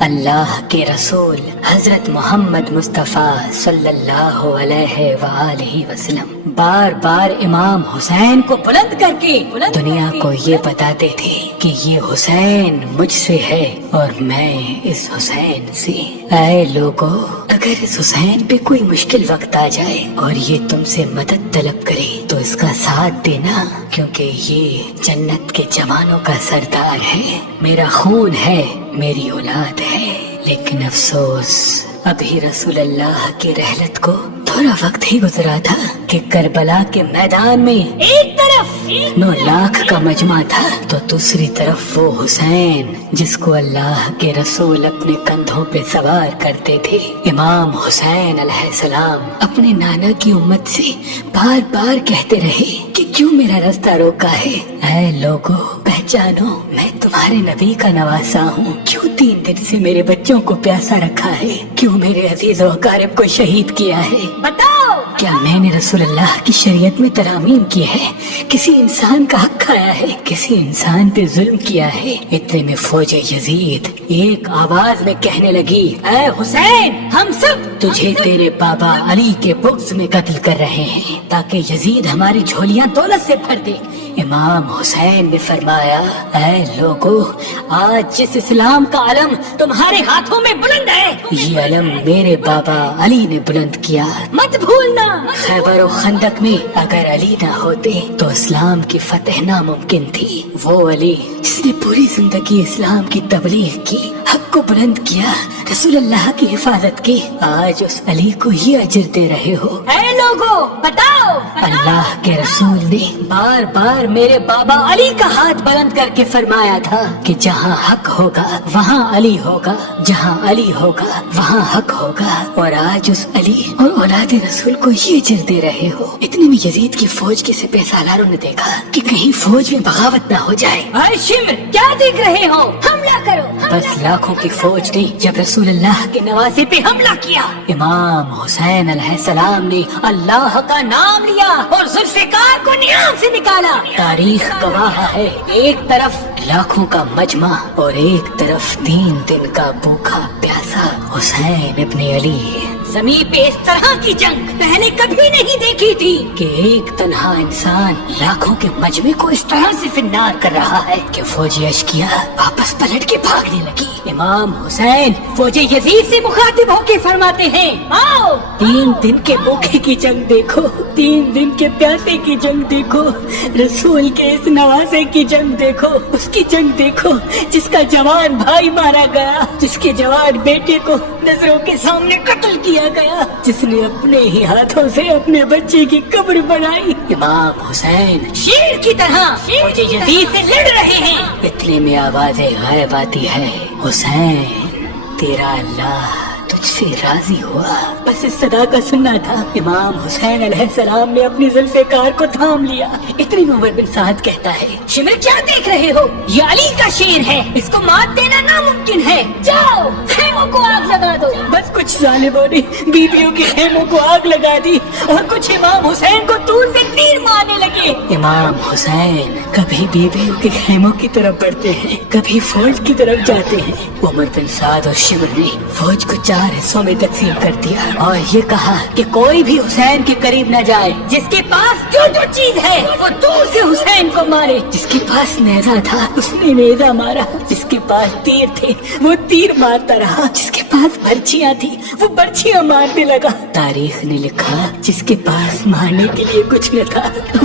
اللہ کے رسول حضرت محمد مصطفیٰ صلی اللہ علیہ وآلہ وسلم بار بار امام حسین کو بلند کر کے دنیا کو یہ بتاتے تھے کہ یہ حسین مجھ سے ہے اور میں اس حسین سے۔ اے لوگو، اگر اس حسین پہ کوئی مشکل وقت آ جائے اور یہ تم سے مدد طلب کرے تو اس کا ساتھ دینا، کیونکہ یہ جنت کے جوانوں کا سردار ہے، میرا خون ہے، میری اولاد ہے۔ لیکن افسوس، ابھی رسول اللہ کی رحلت کو تھوڑا وقت ہی گزرا تھا کہ کربلا کے میدان میں ایک طرف 9 لاکھ کا مجمع تھا تو دوسری طرف وہ حسین جس کو اللہ کے رسول اپنے کندھوں پہ سوار کرتے تھے۔ امام حسین علیہ السلام اپنے نانا کی امت سے بار بار کہتے رہے کہ کیوں میرا رستہ روکا ہے؟ اے لوگو، پہچانو، میں تمہارے نبی کا نواسا ہوں، کیوں 3 دن سے میرے بچوں کو پیاسا رکھا ہے؟ کیوں میرے عزیز و اقارب کو شہید کیا ہے؟ بتاؤ، کیا میں نے رسول اللہ کی شریعت میں ترامیم کی ہے؟ کسی انسان کا حق کھایا ہے؟ کسی انسان پہ ظلم کیا ہے؟ اتنے میں فوج یزید ایک آواز میں کہنے لگی، اے حسین، ہم سب تجھے تیرے بابا علی کے بغض میں قتل کر رہے ہیں تاکہ یزید ہماری جھولیاں دولت سے بھر دے۔ امام حسین نے فرمایا، اے لوگو، آج جس اسلام کا علم تمہارے ہاتھوں میں بلند ہے، یہ علم میرے بابا علی نے بلند کیا۔ مت بھولنا، خیبر و خندق میں اگر علی نہ ہوتے تو اسلام کی فتح ناممکن تھی۔ وہ علی جس نے پوری زندگی اسلام کی تبلیغ کی، حق کو بلند کیا، رسول اللہ کی حفاظت کی، آج اس علی کو ہی اجر دے رہے ہو۔ اے لوگو، بتاؤ، اللہ کے رسول نے بار بار میرے بابا علی کا ہاتھ بلند کر کے فرمایا تھا کہ جہاں حق ہوگا وہاں علی ہوگا، جہاں علی ہوگا وہاں حق ہوگا، اور آج اس علی اور اولاد رسول کو ہی اجر دے رہے ہو۔ اتنے میں یزید کی فوج کے سپہ سالاروں نے دیکھا کہ کہیں فوج میں بغاوت نہ ہو جائے۔ اے شمر، کیا دیکھ رہے ہو؟ حملہ کرو۔ بس لاکھوں کی فوج نے جب رسول اللہ کے نواسے پہ حملہ کیا، امام حسین علیہ السلام نے اللہ کا نام لیا اور ذوالفقار کو نیام سے نکالا۔ تاریخ گواہ ہے، ایک طرف لاکھوں کا مجمع اور ایک طرف 3 دن کا بھوکا پیاسا حسین ابن علی۔ زمین پہ اس طرح کی جنگ پہلے کبھی نہیں دیکھی تھی کہ ایک تنہا انسان لاکھوں کے مجمع کو اس طرح سے فنار کر رہا ہے کہ فوجی اشکیا واپس پلٹ کے بھاگنے لگی۔ امام حسین فوجی یزید سے مخاطب ہو کے فرماتے ہیں، آؤ، 3 دن کے بھوکے کی جنگ دیکھو، 3 دن کے پیاسے کی جنگ دیکھو، رسول کے اس نواسے کی جنگ دیکھو، اس کی جنگ دیکھو جس کا جوان بھائی مارا گیا، جس کے جوان بیٹے کو نظروں کے سامنے قتل کیا گیا، جس نے اپنے ہی ہاتھوں سے اپنے بچے کی قبر بنائی۔ امام حسین شیر کی طرح فوجی یزید سے لڑ رہے ہیں۔ اتنے میں آواز غائب آتی ہے، حسین، تیرا اللہ تجھ سے راضی ہوا۔ بس اس صدا کا سننا تھا، امام حسین علیہ السلام نے اپنی ذوالفقار کو تھام لیا۔ اتنی میں عمر بن سعد کہتا ہے، شمر، کیا دیکھ رہے ہو؟ یہ علی کا شیر ہے، اس کو مات دینا ناممکن ہے، جاؤ خیموں کو آگ لگا دو۔ بس کچھ ظالموں نے بیویوں کے خیموں کو آگ لگا دی اور کچھ امام حسین کو دور سے تیر مارنے لگے۔ امام حسین کبھی بیویوں کے خیموں کی طرف بڑھتے ہیں، کبھی فوج کی طرف جاتے ہیں۔ عمر بن سعد اور شمر نے فوج کو 4 حصوں میں تقسیم کر دیا اور یہ کہا کہ کوئی بھی حسین کے قریب نہ جائے، جس کے پاس جو چیز ہے وہ دور سے حسین کو مارے۔ جس کے پاس نیزہ تھا اس نے نیزہ مارا، جس کے پاس تیر تھے وہ تیر مارتا رہا، جس کے پاس برچیاں تھی وہ برچیاں مارنے لگا۔ تاریخ نے لکھا، جس کے پاس مارنے کے لیے کچھ نہ تھا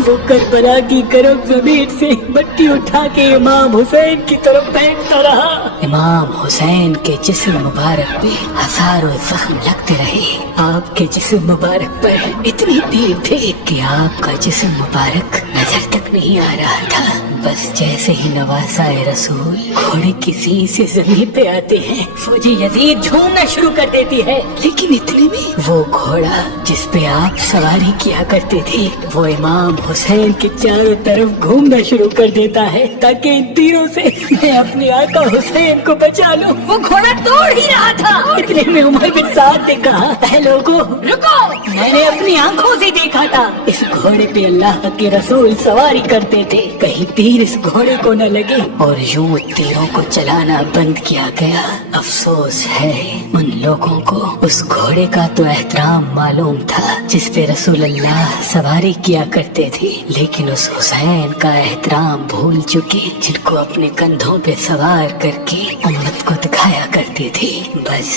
وہ کربلا کی گرم زمین سے مٹی اٹھا کے امام حسین کی طرف پھینکتا رہا۔ امام حسین کے جسم مبارک پہ ہزاروں زخم لگتے رہے، آپ کے جسم مبارک پر اتنے تیر تھے کہ آپ کا جسم مبارک نظر تک نہیں آ رہا تھا۔ بس جیسے ہی نواسا رسول گھوڑے کی سینگ سے زمین پہ آتے ہیں، فوجی یزید झूमना शुरू कर देती है। लेकिन इतने में वो घोड़ा जिस पे आप सवारी किया करते थे वो इमाम हुसैन के चारों तरफ घूमना शुरू कर देता है ताकि इन तीरों से मैं अपने आका हुसैन को बचा लूं। वो घोड़ा तोड़ ही रहा था। इतने में उमर बिन साद ने कहा, ऐ लोगों रुको, मैंने अपनी आंखों से देखा था इस घोड़े पे अल्लाह के रसूल सवारी करते थे, कहीं तीर इस घोड़े को न लगे और यूं तीरों को चलाना बंद किया गया। अफसोस है उन लोगों को उस घोड़े का तो एहतराम मालूम था जिस पे रसूल अल्लाह सवारी किया करते थे, लेकिन उस हुसैन का एहतराम भूल चुके जिनको अपने कंधों पे सवार करके उम्मत को दिखाया करते थे। बस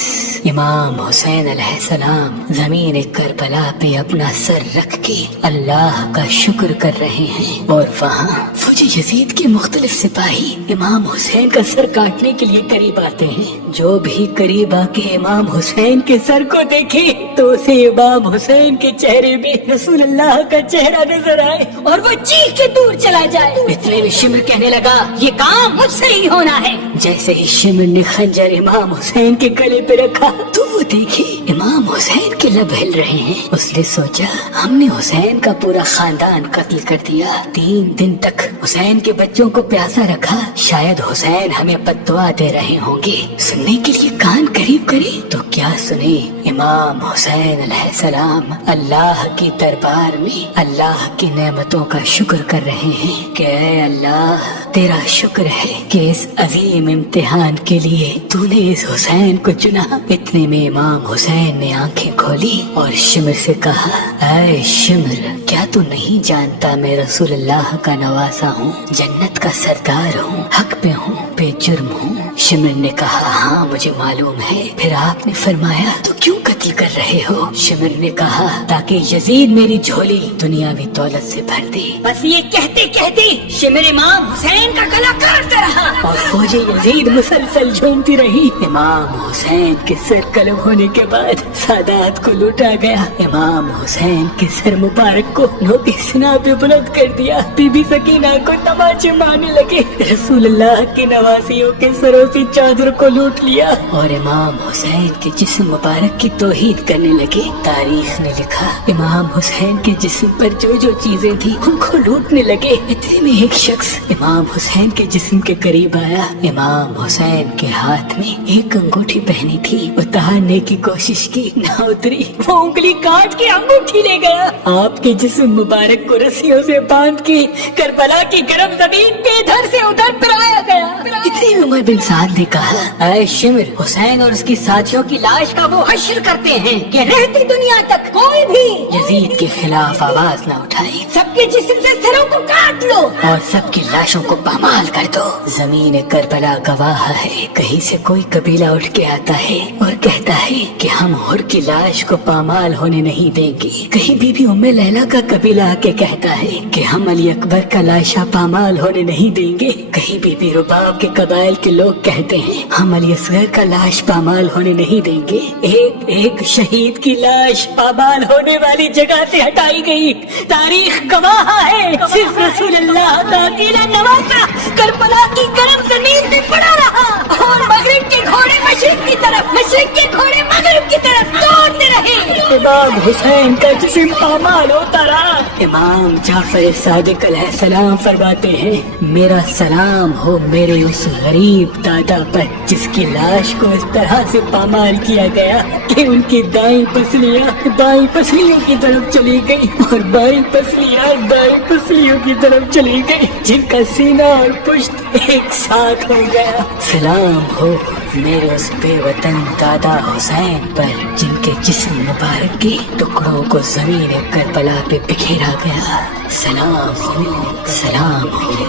इमाम हुसैन अलैहिस्सलाम जमीन करबला पे अपना सर रख के अल्लाह का शुक्र कर रहे हैं और वहाँ फौजी यजीद के मुख्तलिफ सिपाही इमाम हुसैन का सर काटने के लिए करीब आते हैं। जो भी करीब आके इमाम हुसैन के सर को देखे तो उसे इमाम हुसैन के चेहरे में रसूल अल्लाह का चेहरा नजर आए और वो चीख के दूर चला जाए। इतने में शिमर कहने लगा, ये काम मुझसे ही होना है। जैसे ही शिमर ने खंजर इमाम हुसैन के गले पे रखा तो वो देखे इमाम हुसैन के लब हिल रहे हैं। उसने सोचा, हमने हुसैन का पूरा खानदान कत्ल कर दिया, 3 दिन तक हुसैन के बच्चों को प्यासा रखा, शायद हुसैन हमें बद्दुआ दे रहे होंगे। सुनने के लिए कान करीब करे तो क्या सुने, इमाम हुसैन अलैहिस्सलाम अल्लाह की दरबार में अल्लाह की नेमतों का शुक्र कर रहे हैं कि ऐ अल्लाह तेरा शुक्र है कि इस अजीम इम्तिहान के लिए तूने इस हुसैन को चुना। इतने में इमाम हुसैन ने आंखें खोली और शिमर से कहा, ऐ शिमर, क्या तू नहीं जानता मैं रसूल अल्लाह का नवासा हूँ, जन्नत का सरदार हूँ, हक पे हूँ, बेजुर्म हूँ। शिमर ने कहा, हाँ मुझे मालूम है। फिर आपने फरमाया तो क्यों कत्ल कर रहे हो? शिमर ने कहा, ताकि यजीद मेरी झोली दुनियावी दौलत से भर दे। बस ये कहते कहते शिमर इमाम हुसैन का गला काटता रहा और फौजी यजीद मुसलसल झूमती रही। इमाम हुसैन के सर कलम होने के बाद सादात को लूटा गया। इमाम हुसैन के सर मुबारक को लोग सीना पे बुलंद कर दिया। बीबी सकीना को तमाचे मारने लगे। रसूल अल्लाह के नवासियों के सरों से चादर को लूट लिया और इमाम हुसैन के जिस्म मुबारक की तौहीद करने लगे। तारीख ने लिखा, इमाम हुसैन के जिस्म पर जो जो चीजें थी उनको लूटने लगे। इतने में एक शख्स इमाम हुसैन के जिस्म के करीब आया। इमाम हुसैन के हाथ में एक अंगूठी पहनी थी, उतारने की कोशिश की, ना उतरी। वो उंगली काट के अंगूठी ले गया। आपके जिस्म मुबारक को रस्सियों से बांध के करबला की गर्म जमीन पे इधर से उधर फिराया गया। इतने में उमर बिन साद ने कहा, ऐ शिमर, हुसैन और उसकी साथियों की लाश का वो हश्र करते हैं कि रहती दुनिया तक कोई भी यजीद के खिलाफ आवाज न उठाए। सबके जिस्म से सरों को काट लो और सबकी लाशों को पामाल कर दो। जमीन करबला गवाह है, कहीं से कोई कबीला उठ के आता है और कहता है कि हम हुर की लाश को पामाल होने नहीं देंगे। कहीं बीबी उम्मे लैला का कबीला आके कहता है कि हम अली अकबर का लाशा पामाल होने नहीं देंगे। कहीं बीबी रुबाब के कबाइल के लोग कहते हैं हम अली असगर का लाश पामाल होने नहीं देंगे। एक एक शहीद की लाश पामाल होने वाली जगह से हटाई गई। तारीख गवाह है, सिर्फ रसूल अल्लाह का अकेला नवासा करबला की गर्म जमीन पे पड़ा रहा और मगरिब के घोड़े मशरिक की तरफ, मशरिक के घोड़े मगरिब की तरफ दौड़ते रहे। इमाम हुसैन का जिस्म पामाल होता रहा। इमाम जाफर सादिक अलैहिस्सलाम फरमाते हैं, मेरा सलाम हो मेरे उस गरीब दादा पर जिसकी लाश को इस तरह से पामाल किया गया कि उनकी दाई पसलियों की तरफ चली गई और बाई पसलियों की तरफ चली गई, जिनका सीना और पुश्त एक साथ हो गया। सलाम हो मेरे उस बेवतन दादा हुसैन पर जिनके जिस्म मुबारक के टुकड़ों को जमीन करबला पे बिखेरा गया। सलाम हो, सलाम हो,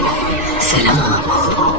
सलाम हो।